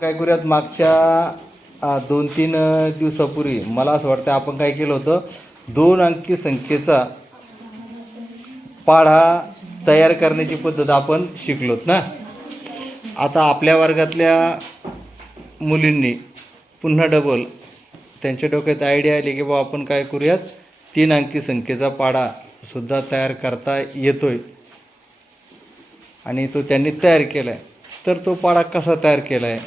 काय करूयात मागच्या दोन तीन दिवसापूर्वी मला असं वाटतं आपण काय केलं होतं दोन अंकी संख्येचा पाढा तयार करण्याची पद्धत आपण शिकलोत ना? आता आपल्या वर्गातल्या मुलींनी पुन्हा डबल त्यांच्या डोक्यात आयडिया आली की बा आपण काय करूयात तीन अंकी संख्येचा पाढा सुद्धा तयार करता येतोय. आणि तो त्यांनी तयार केला आहे तर तो पाढा कसा तयार केला आहे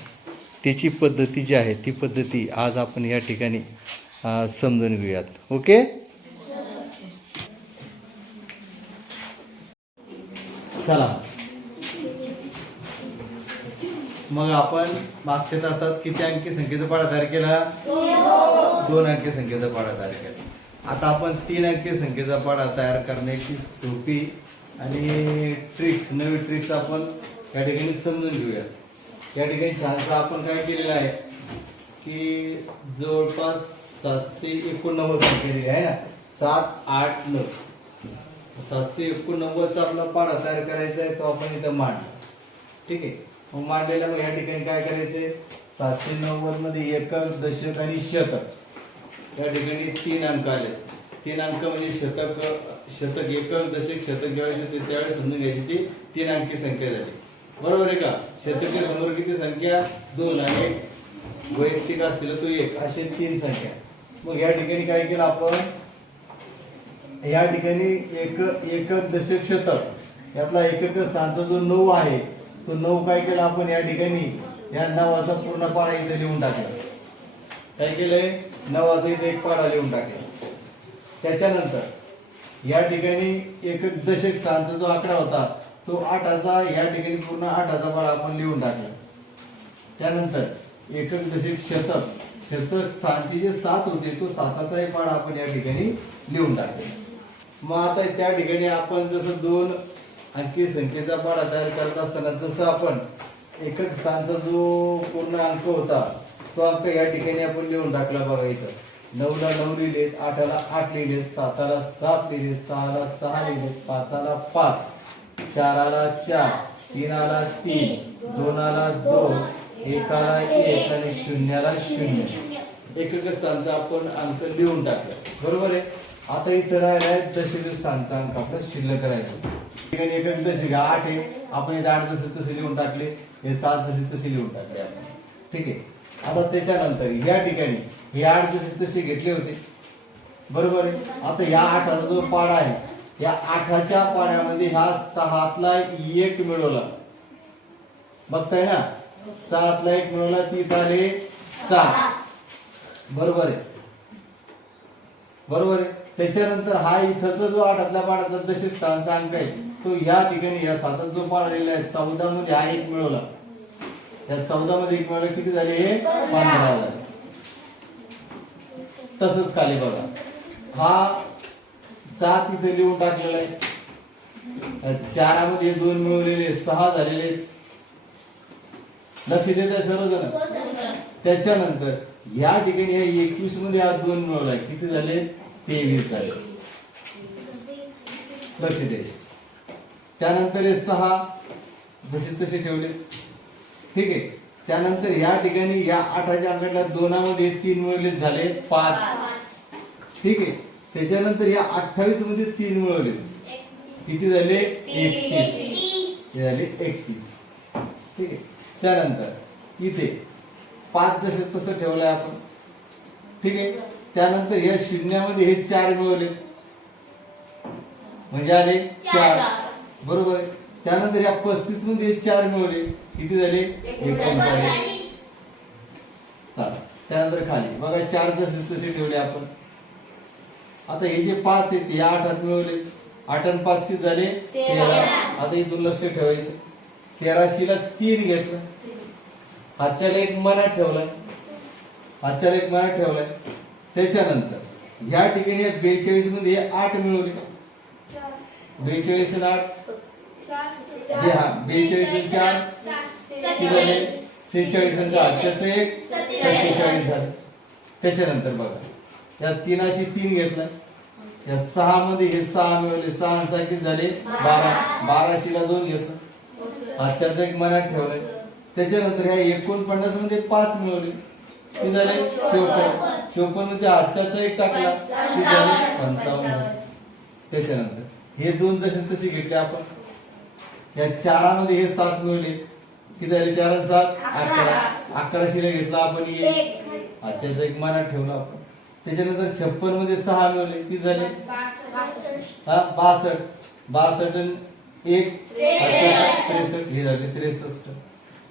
त्याची पद्धती जी आहे ती पद्धती आज आपण या ठिकाणी समजून घेऊयात. ओके? चला. मग आपण मागच्या तासात किती अंकी संख्येचा पाडाधार केला? दोन अंकी संख्येचा पाढा केला. आता आपण तीन अंकी संख्येचा पाडा तयार करण्याची सोपी आणि ट्रिक्स नवी ट्रिक्स आपण या ठिकाणी समजून घेऊयात. या ठिकाणी छानसा आपण काय केलेला आहे की जवळपास सातशे एकोणनव्वद संख्या आहे ना? सात आठ नऊ. सातशे एकोणनव्वदचा आपला पाढा तयार करायचा आहे तो आपण इथं मांडला. ठीक आहे? मग मांडलेला मग या ठिकाणी काय करायचंय सातशे नव्वदमध्ये एकक दशक आणि शतक. या ठिकाणी तीन अंक आले. तीन अंक म्हणजे शतक शतक एकक दशक शतक जेव्हा त्यावेळेस समजून घ्यायची ती तीन अंकी संख्या झाली. बरोबर आहे का? शतकच्या समोर किती संख्या? दोन आणि एक वैयक्तिक असतील तो एक. असे तीन संख्या. मग या ठिकाणी काय केलं आपण? या ठिकाणी एक एकक दशक शतक. यातला एकक स्थानचा जो नऊ आहे तो नऊ काय केला आपण या ठिकाणी? या नवाचा पूर्ण पाडा इथे लिहून टाकला. काय केलंय? नवाचा इथे एक पाडा लिहून टाकला. त्याच्यानंतर या ठिकाणी एकक दशक स्थानचा जो आकडा होता तो आठाचा या ठिकाणी पूर्ण आठाचा पाडा आपण लिहून टाकला. त्यानंतर एकक दशक शतक शतक स्थानचे जे सात होते तो साताचा एक पाडा आपण या ठिकाणी लिहून टाकले. मग आता त्या ठिकाणी आपण जसं दोन अंकी संख्येचा पाडा तयार करत असताना जसं आपण एकक स्थानचा जो पूर्ण अंक होता तो अंक या ठिकाणी आपण लिहून टाकला बघा इथं. नऊला नऊ लिहिलेत आठाला आठ लिहिलेत साताला सात लिहिलेत सहाला सहा लिहिलेत पाचाला पाच. चाराला चार तीनाला तीन दोनाला दोन एकाला एक आणि शून्याला शून्य. एकक स्थानचा आपण अंक लिहून टाकला. बरोबर आहे? आता इथं राहिलाय दशक स्थानचा अंक. आपला शिल्लक करायचा ठिकाणी एकक दशक आठ आहे. आपण इथे आठ जसे तसे लिहून टाकले. हे सात जसे तसे लिहून टाकले आपण. ठीक आहे? आता त्याच्यानंतर या ठिकाणी हे आठ जसे तसे घेतले होते. बरोबर आहे? आता या आठाचा जो पाडा आहे या आठाच्या पाड्यामध्ये ह्या सहातला एक मिळवला. बघताय ना? सातला एक मिळवला ती आले सात. बरोबर आहे. बरोबर आहे. त्याच्यानंतर हा इथंचा जो आठातल्या पाडातला दशक स्थानचा अंक आहे तो या ठिकाणी या सातात जो पाड आलेला आहे चौदा मध्ये हा एक मिळवला. या चौदा मध्ये एक मिळवला किती झाले? हे पंधरा झाले. तसंच खाली बघा. हा सात इथे लिहून टाकलेला आहे. चारामध्ये दोन मिळवलेले सहा झालेले लक्ष देत आहे सर्वजण? त्याच्यानंतर या ठिकाणी या एकवीसमध्ये हा दोन मिळवलाय किती झाले? तेवीस झाले. लक्ष दे. त्यानंतर हे सहा जसे तसे ठेवले. ठीक आहे. त्यानंतर या ठिकाणी या आठाच्या अंकातल्या दोनामध्ये तीन मिळवले झाले पाच. ठीक आहे. त्याच्यानंतर या अठ्ठावीसमध्ये तीन मिळवले किती झाले? एकतीस. हे झाले एकतीस. ठीक आहे. त्यानंतर इथे पाच जसे तसं ठेवलंय आपण. ठीक आहे. त्यानंतर या शून्यामध्ये हे चार मिळवले. म्हणजे आले चार. बरोबर आहे. त्यानंतर या पस्तीसमध्ये हे चार मिळवले. किती झाले? एकोणचाळीस. चालेल. त्यानंतर खाली. बघा चार जसे तसे ठेवले आपण. आता हे जे पाच आहेत या आठात मिळवले. आठ आणि पाच किती झाले? तेरा. आता इथून लक्ष ठेवायचं. तेराशीला तीन घेतलं. हातच्याला एक मनात ठेवलाय. हातच्याला एक मनात ठेवलाय. त्याच्यानंतर या ठिकाणी बेचाळीसमध्ये आठ मिळवले. बेचाळीस आठ. हे हा बेचाळीस चार. किती झाले? सेहेचाळीस हातच्याचं एक सत्तेचाळीस झालं. त्याच्यानंतर बघा. या तीनाशी तीन घेतला. या सहा मध्ये हे सहा मिळवले. सहा साठी झाले? बारा. बाराशीला दोन घेतलं. आजच्याच एक मनात ठेवलंय. त्याच्यानंतर ह्या एकोणपन्नासमध्ये पाच मिळवले. किती झाले? चोपन्न. चोपन्न म्हणजे मध्ये आजच्याच एक टाकला. किती झाले? पंचावन्न त्याच्यानंतर हे दोन जसे तसे घेतले आपण. या चारामध्ये हे सात मिळवले. किती झाले? चार सात? अकरा. अकराशेला घेतला आपण. एक. आजच्याचा एक मनात ठेवला आपण. त्याच्यानंतर छप्पनमध्ये सहा मिळवले. किती झाले? हा बासष्ट. बासष्ट एक. त्रेसष्ट. हे झाले त्रेसष्ट.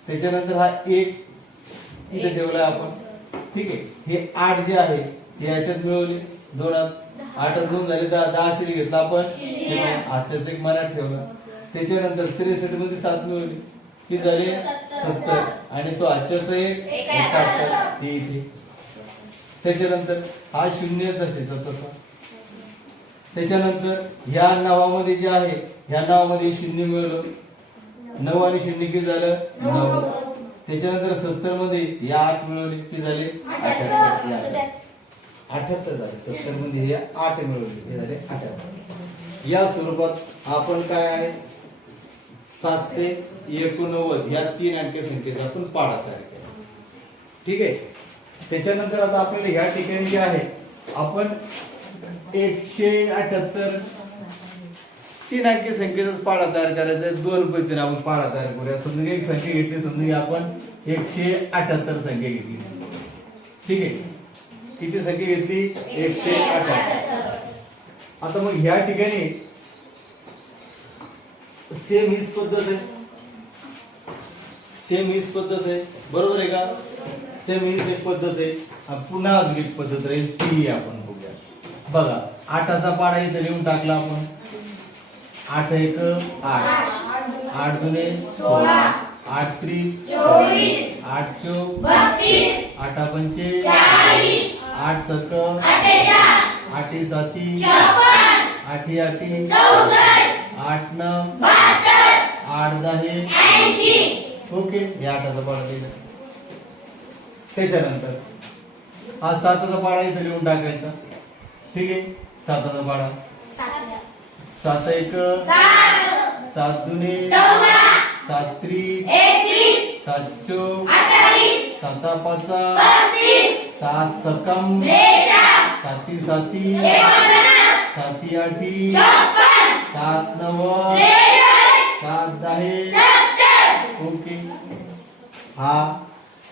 त्याच्यानंतर हा एक इथे ठेवलाय आपण. ठीक आहे. हे आठ जे आहे ते याच्यात मिळवले. दोनात आठ. दोन झाले. दहा दहा शिरी घेतला आपण. आजच्याच एक मनात ठेवला. त्याच्यानंतर त्रेसष्टमध्ये सात मिळवली. ती झाले? सत्तर. आणि तो आजच्याच एक एकाहत्तर. ते इथे. त्याच्यानंतर हा शून्यच असायचा तसा. त्याच्यानंतर ह्या नावामध्ये जे आहे ह्या नावामध्ये शून्य मिळवलं नऊ आणि शून्य किती झालं? नऊ. त्याच्यानंतर सत्तरमध्ये या आठ मिळवले किती झाले? अठ्याहत्तर. अठ्याहत्तर. झाले. सत्तरमध्ये हे आठ मिळवले. हे झाले अठ्याहत्तर. या स्वरूपात आपण काय आहे? सातशे एकोणनव्वद या तीन अंकी संख्येचा आपण पाडा तयार केला. ठीक आहे? त्याच्यानंतर आता आपल्याला ह्या ठिकाणी जे आहे आपण एकशे अठ्याहत्तर तीन अंकी संख्येचा पाडा तयार करायचा दोन पद्धतीने आपण पाडा तयार करूया. समजा एक संख्या घेतली समजा आपण एकशे अठ्याहत्तर संख्या घेतली. ठीक आहे? किती संख्या घेतली? एकशे अठ्याहत्तर. आता मग ह्या ठिकाणी सेम हीच पद्धत आहे. सेम हीच पद्धत आहे. बरोबर आहे का? सेम हीच एक पद्धत आहे. आणि पुन्हा अजून एक पद्धत राहील ती आपण बघूया. बघा आठाचा पाडा इथे लिहून टाकला आपण. आठ एक आठ. आठ दुने सोळा. आठ त्री चोवीस. आठ चौक आठ पंचे आठ सक आठी साती आठी आठी आठ नऊ आठ दहा ओके. हे आठाचा पाडा लिहिला. त्याच्यानंतर हा साताचा पाडा इथे लिहून टाकायचा. ठीक आहे? साताचा पाडा. सात. एक. सात. दुने. सात त्री. सात चौक साता पाचा. सात सकम. साती साती. साती आठी. सात नव. सात दहे. ओके. हा.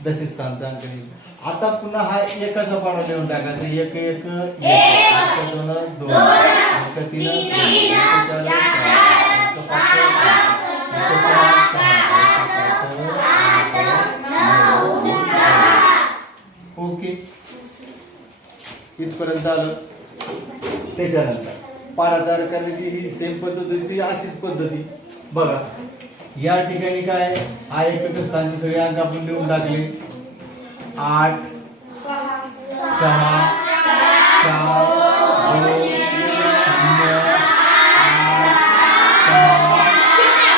दशक स्थानचा अंक लिहिला. आता पुन्हा हा एकाचा पाडा लिहून टाकायचा एक एक दोन दोन तीन ओके इथपर्यंत आलं त्याच्यानंतर पाडा तयार करण्याची ही सेम पद्धत होती अशीच पद्धती बघा या ठिकाणी काय? हा एकत्र स्थानचे सगळे अंक आपण लिहून टाकले. आठ सहा चार दोन शून्य. आठ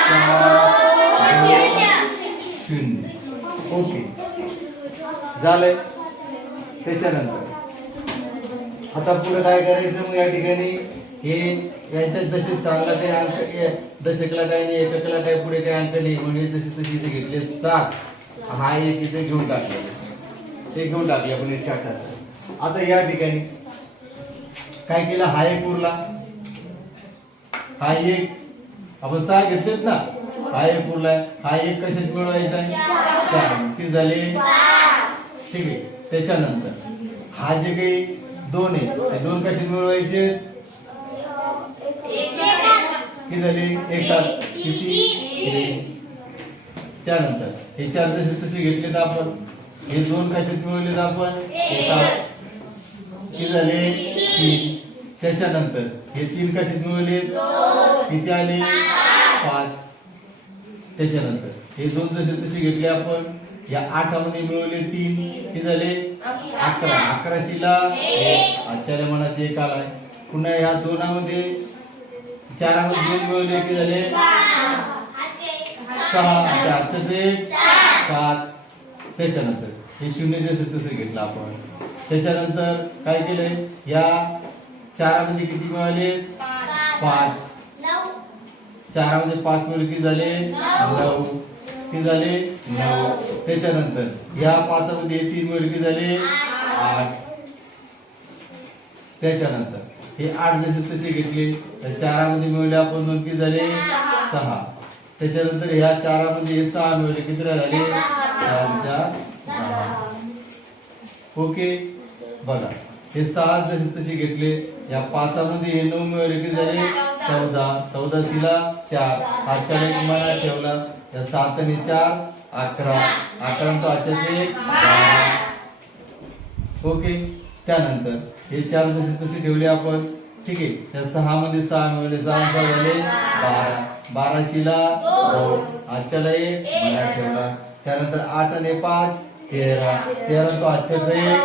सहा चार दोन शून्य. ओके. झालंय. त्याच्यानंतर. आता पुढे काय करायचं मग या ठिकाणी? हे यांच्या दशक स्थानला काही अंक दशकला काही नाही एककला काही पुढे काही अंक नाही म्हणजे जसे तसे इथे घेतले सात. हा एक इथे घेऊन टाकले. ते घेऊन टाकले आपण एकशे अठ्ठाहत्तर आता या ठिकाणी काय केलं? हा एक उरला. हा एक. आपण सहा घेतलेत ना? हा एक उरलाय हा एक कशात मिळवायचा चार. किती झाले? ठीक आहे. त्याच्यानंतर हा जे काही दोन आहे दोन कशात मिळवायचे? किती झाले? एकात किती? एक. त्यानंतर हे चार जसे तसे घेतलेत आपण. हे दोन कशात मिळवलेत आपण? एकात किती झाले? तीन. त्याच्यानंतर हे तीन कशात मिळवले किती आले? पाच. त्याच्यानंतर हे दोन जसे तसे घेतले आपण. या आठामध्ये मिळवले तीन. किती झाले? अकरा. अकराशीला एक. आजच्या मनात एक आलाय. पुन्हा या दोनामध्ये चारामध्ये दोन मिळवले किती झाले. सहा आजच्याच एक सात. त्याच्यानंतर. हे शून्य जसे तसे घेतलं आपण. त्याच्यानंतर काय केलंय? या चारामध्ये किती मिळाले? पाच. चारामध्ये पाच मिळून किती झाले? नऊ. किती झाले? नऊ. त्याच्यानंतर या पाचामध्ये तीन मिळवले किती झाले? आठ. त्याच्यानंतर. हे आठ जसे तसे घेतले तर चारामध्ये मिळवले आपण दोन किती झाले? सहा. त्याच्यानंतर ह्या चारामध्ये हे सहा मिळवले किती झाले ओके? बघा. हे सहा जसे तसे घेतले या पाचामध्ये हे नऊ मिळवले किती झाले? चौदा. चौदा सिला चार. आजच्या एक मना ठेवला. या सात आणि चार अकरा. अकरा तो आजच्याचे बारा ओके? त्यानंतर हे चार जसे तसे ठेवले आपण. ठीक आहे. त्या सहा मध्ये सहा मिळवले सहा सहा झाले बारा. बाराशीला आजच्याला एक. मला ठेवला. त्यानंतर आठ आणि पाच. तेरा. तेरा तो आजच्या एक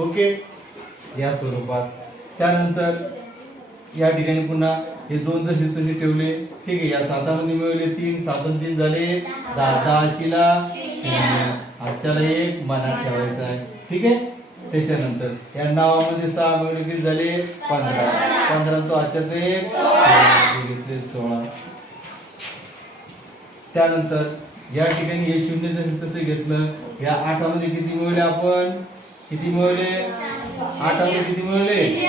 ओके. या स्वरूपात. त्यानंतर या ठिकाणी पुन्हा हे दोन जसे तसे ठेवले. ठीक आहे. या सातामध्ये मिळवले तीन. सात तीन झाले दहा. दहाशीला शून्य. आजच्याला एक. मनात ठेवायचा आहे. ठीक आहे? त्याच्यानंतर या नावामध्ये सहा मिळवले किती झाले? पंधरा. पंधरा तो आजच्याच एक. घेतले सोळा. त्यानंतर या ठिकाणी हे शून्य जसे तसे घेतलं. या आठामध्ये किती मिळवले आपण? किती मिळवले? आठामध्ये किती मिळवले?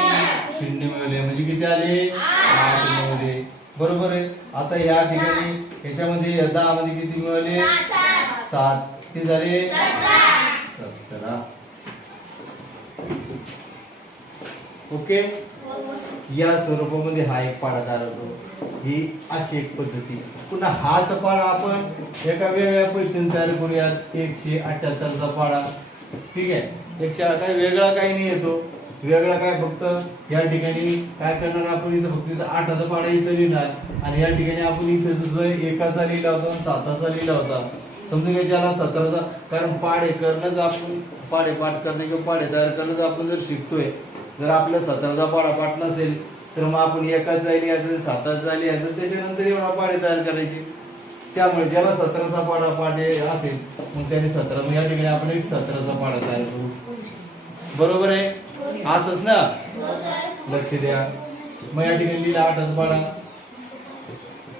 शून्य मिळवले. म्हणजे किती आले? आठ मिळवले. बरोबर आहे? आता या ठिकाणी याच्यामध्ये दहा मध्ये किती मिळवले? सात. किती झाले? सतरा. ओके? या स्वरूपामध्ये हा एक पाडा तयार होतो ही अशी एक पद्धती. पुन्हा हाच पाडा आपण एका वेगळ्या पद्धतीने तयार करूयात. एकशे अठ्याहत्तरचा पाडा. ठीक आहे? एकशे काय वेगळा काही नाही येतो. वेगळा काय फक्त? या ठिकाणी काय करणार आपण इथं? फक्त इथं आठाचा पाडा इथं लिहिणार. आणि या ठिकाणी आपण इथं जसं एकाचा लिहिला होता आणि साताचा लिहिला होता. समजून घ्या ज्याला सतराचा? कारण पाडे करणंच आपण पाढे पाठ करणे किंवा पाढे तयार करणंच आपण जर शिकतोय जर आपल्या सतराचा पाढा पाठ नसेल तर मग आपण एकाचा लिहायचं जायली असेल त्याच्यानंतर एवढा पाढे तयार करायची. त्यामुळे ज्याला सतराचा पाडा पाडे असेल मग त्याने सतरा मग या ठिकाणी आपण एक सतराचा पाढा तयार करू. बरोबर आहे? असंच ना? लक्ष द्या. मग या ठिकाणी लिहिला आठाचा पाढा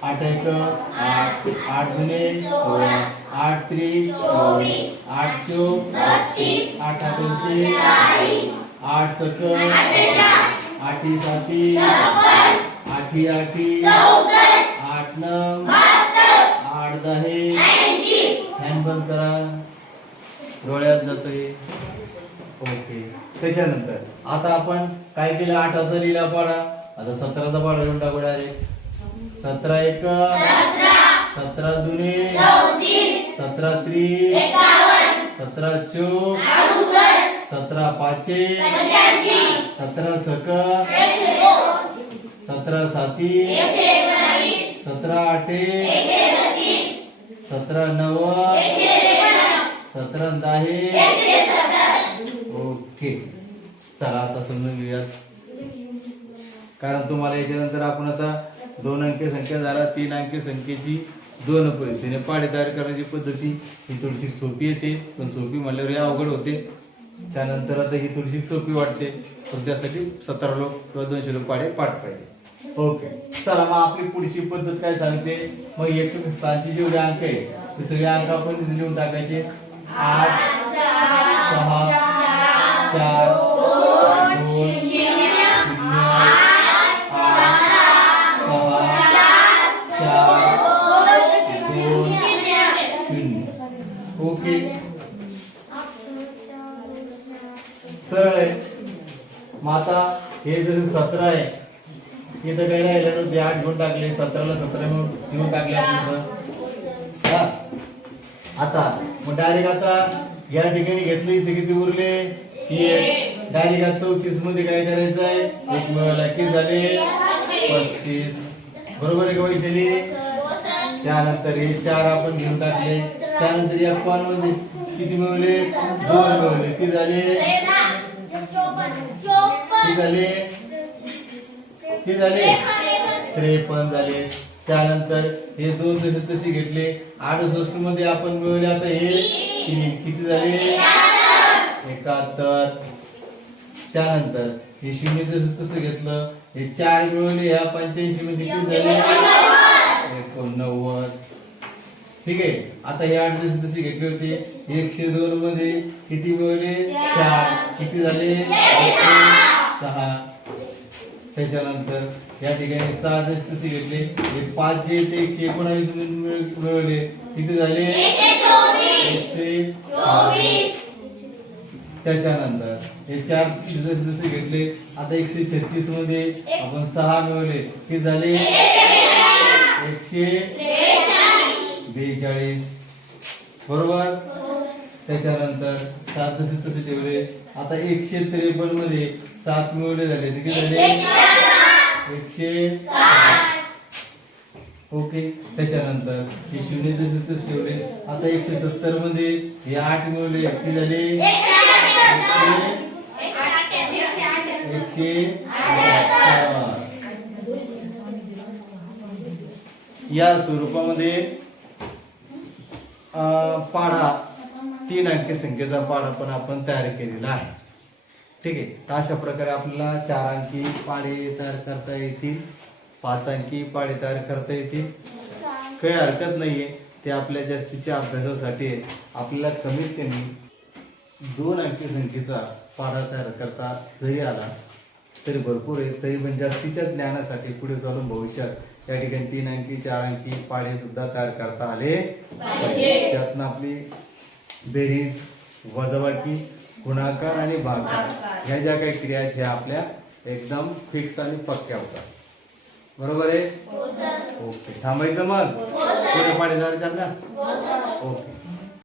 आठ एक आठ. आठ दुने सोळा आठ त्रिक चोवीस आठ चो आठ पंचे आठ सक आठी साती आठी आठी आठ नऊ आठ दहे फॅन बंद करा. डोळ्यात जातोय. ओके. त्याच्यानंतर आता आपण काय केलं? आठाचा लिहिला पाडा. आता सतराचा पाडा लिहून टाकू डायरेक्ट सतरा एक सतरा दुने सतरा त्रिक सतरा चौक सतरा पाचे. सतरा सक. सतरा साती. सतरा आठे. सतरा नव. सतरा दहे. ओके. चला आता समजून घेऊयात. कारण तुम्हाला याच्यानंतर आपण आता दोन अंकी संख्या झाला तीन अंकी संख्येची दोन पद्धतीने पाडे तयार करण्याची पद्धती ही थोडीशी सोपी येते. पण सोपी म्हणल्यावर हे अवघड होते. त्यानंतर आता ही थोडीशी सोपी वाटते. पण त्यासाठी सतरा लोक किंवा दोनशे लोक पाडे पाठ पाहिजे. ओके. चला मग आपली पुढची पद्धत काय सांगते? मग एक स्थानचे जेवढे अंक आहे ते सगळे अंक आपण तिथे लिहून टाकायचे. आठ सहा चार दोन मग आता हे जसं सतरा आहे इथं काही राहिलं नव्हते आठ घेऊन टाकले सतराला सतरा घेऊन टाकले आपण आता मग डायरेक्ट आता या ठिकाणी घेतले इथे किती उरले? एक. डायरेक्ट आता चौतीसमध्ये काय करायचं आहे? एक मिळाला किती झाले. पस्तीस. बरोबर आहे का वैशाली? त्यानंतर हे चार आपण घेऊन टाकले. त्यानंतर या पानमध्ये किती मिळवले? दोन मिळवले. किती झाले किती झाले? किती झाले? त्रेपन्न झाले. त्यानंतर हे दोन जसे तसे घेतले. अडुसष्टमध्ये आपण मिळवले. आता हे तीन. किती झाले? एकाहत्तर. त्यानंतर हे शून्य जसं तसं घेतलं. हे चार मिळवले. ह्या पंच्याऐंशी मध्ये किती झाले? एकोणनव्वद. ठीक आहे? आता हे आठ जसे तसे घेतले होते. एकशे दोन मध्ये किती मिळवले? चार. किती झाले? सहा. त्याच्यानंतर या ठिकाणी सहा जसे तसे घेतले. हे पाच जे ते एकशे एकोणावीस मिळ- मिळवले. किती झाले? एकशे त्याच्यानंतर हे चार जसे जसे घेतले. आता एकशे छत्तीसमध्ये आपण सहा मिळवले. किती झाले? एकशे बेचाळीस. बरोबर? त्याच्यानंतर सात जसे तसे ठेवले. आता एकशे त्रेपन्नमध्ये सात मिळवले झाले. किती झाले? एकशे ओके. त्याच्यानंतर हे शून्य जसे ठेवले. आता एकशे सत्तरमध्ये हे आठ मिळवले किती झाले? एकशे एकशे या स्वरूपामध्ये पाढा तीन अंक संख्येचा पाढा पण आपण तयार केलेला आहे. ठीक आहे. तर अशा प्रकारे आपल्याला चार अंकी पाळे तयार करता येतील. पाच अंकी पाढे तयार करता येतील. काही हरकत नाहीये. ते आपल्या जास्तीच्या अभ्यासासाठी आहे. आपल्याला कमीत कमी दोन अंकी संख्येचा पाढा तयार करता जरी आला तरी भरपूर आहे. तरी पण जास्तीच्या ज्ञानासाठी पुढे चालून भविष्यात या ठिकाणी तीन अंकी चार अंकी पाढे सुद्धा तयार करता आले त्यातनं आपली बेरीज वजाबाकी गुणाकार आणि भागाकार ह्या ज्या काही क्रिया आहेत ह्या आपल्या एकदम फिक्स आणि पक्क्या होतात. बरोबर आहे? ओके. थांबायचं मग? पुढे पाढे तयार करणार? ओके.